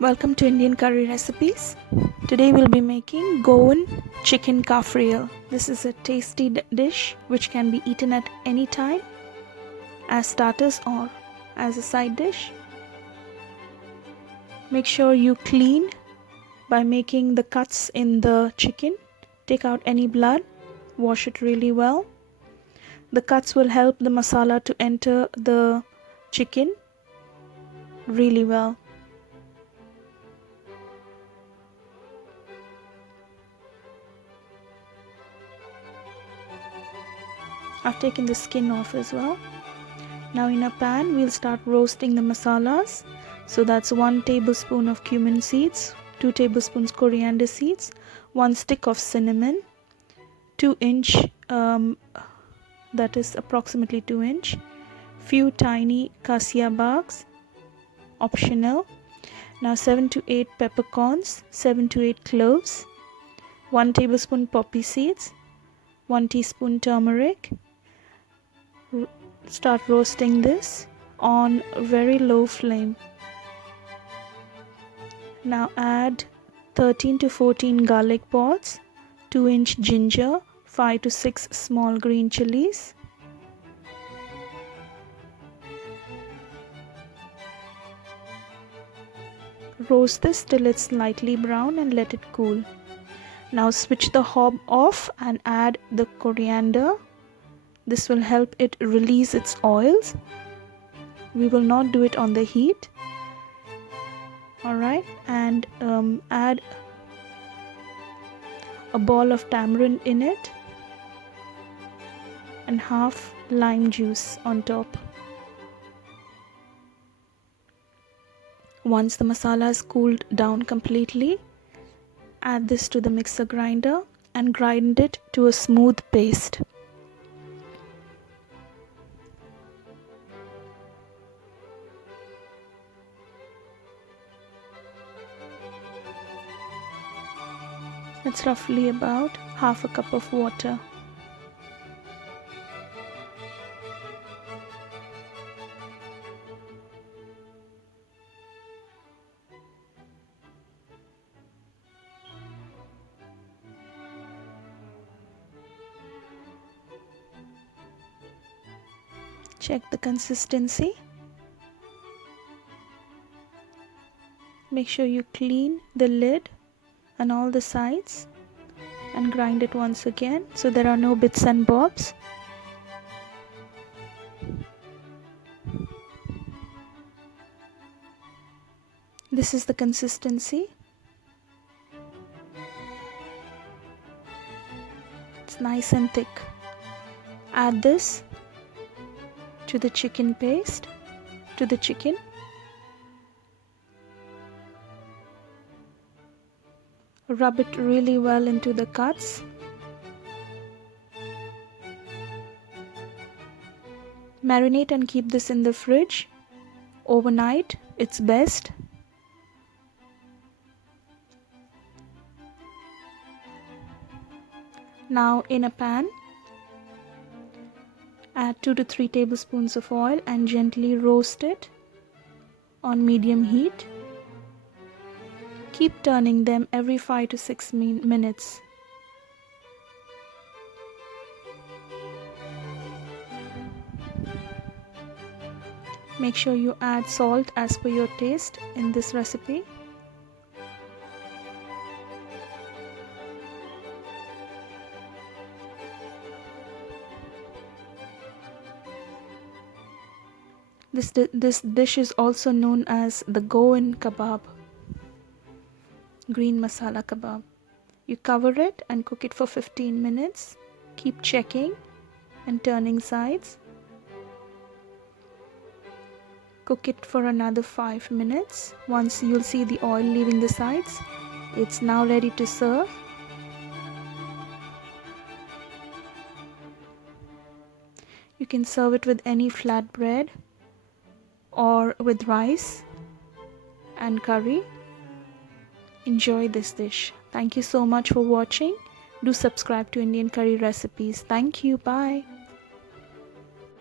Welcome to Indian Curry Recipes. Today we'll be making Goan Chicken Cafreal. This is a tasty dish which can be eaten at any time as starters or as a side dish. Make sure you clean by making the cuts in the chicken. Take out any blood, wash it really well. The cuts will help the masala to enter the chicken really well. I've taken the skin off as well. Now in a pan we'll start roasting the masalas. So that's 1 tablespoon of cumin seeds, 2 tablespoons coriander seeds, 1 stick of cinnamon, 2-inch, that is approximately 2-inch, few tiny cassia barks, optional. Now 7 to 8 peppercorns, 7 to 8 cloves, 1 tablespoon poppy seeds, 1 teaspoon turmeric. Start roasting this on a very low flame. Now add 13 to 14 garlic pods, 2-inch ginger, 5 to 6 small green chilies. Roast this till it's slightly brown and let it cool. Now switch the hob off and add the coriander. This will help it release its oils. We will not do it on the heat. Alright, and add a ball of tamarind in it and half lime juice on top. Once the masala is cooled down completely, add this to the mixer grinder and grind it to a smooth paste. It's roughly about half a cup of water. Check the consistency. Make sure you clean the lid and all the sides and grind it once again so there are no bits and bobs. This is the consistency. It's nice and thick. Add this to the chicken paste, to the chicken. Rub it really well into the cuts. Marinate and keep this in the fridge overnight. It's best. Now in a pan, add 2 to 3 tablespoons of oil and gently roast it on medium heat. Keep turning them every 5 to 6 minutes. Make sure you add salt as per your taste in this recipe. This dish is also known as the Goan kebab, green masala kebab. You cover it and cook it for 15 minutes. Keep checking and turning sides. Cook it for another 5 minutes. Once you'll see the oil leaving the sides, it's now ready to serve. You can serve it with any flatbread or with rice and curry. Enjoy this dish. Thank you so much for watching. Do subscribe to Indian Curry Recipes. Thank you. Bye.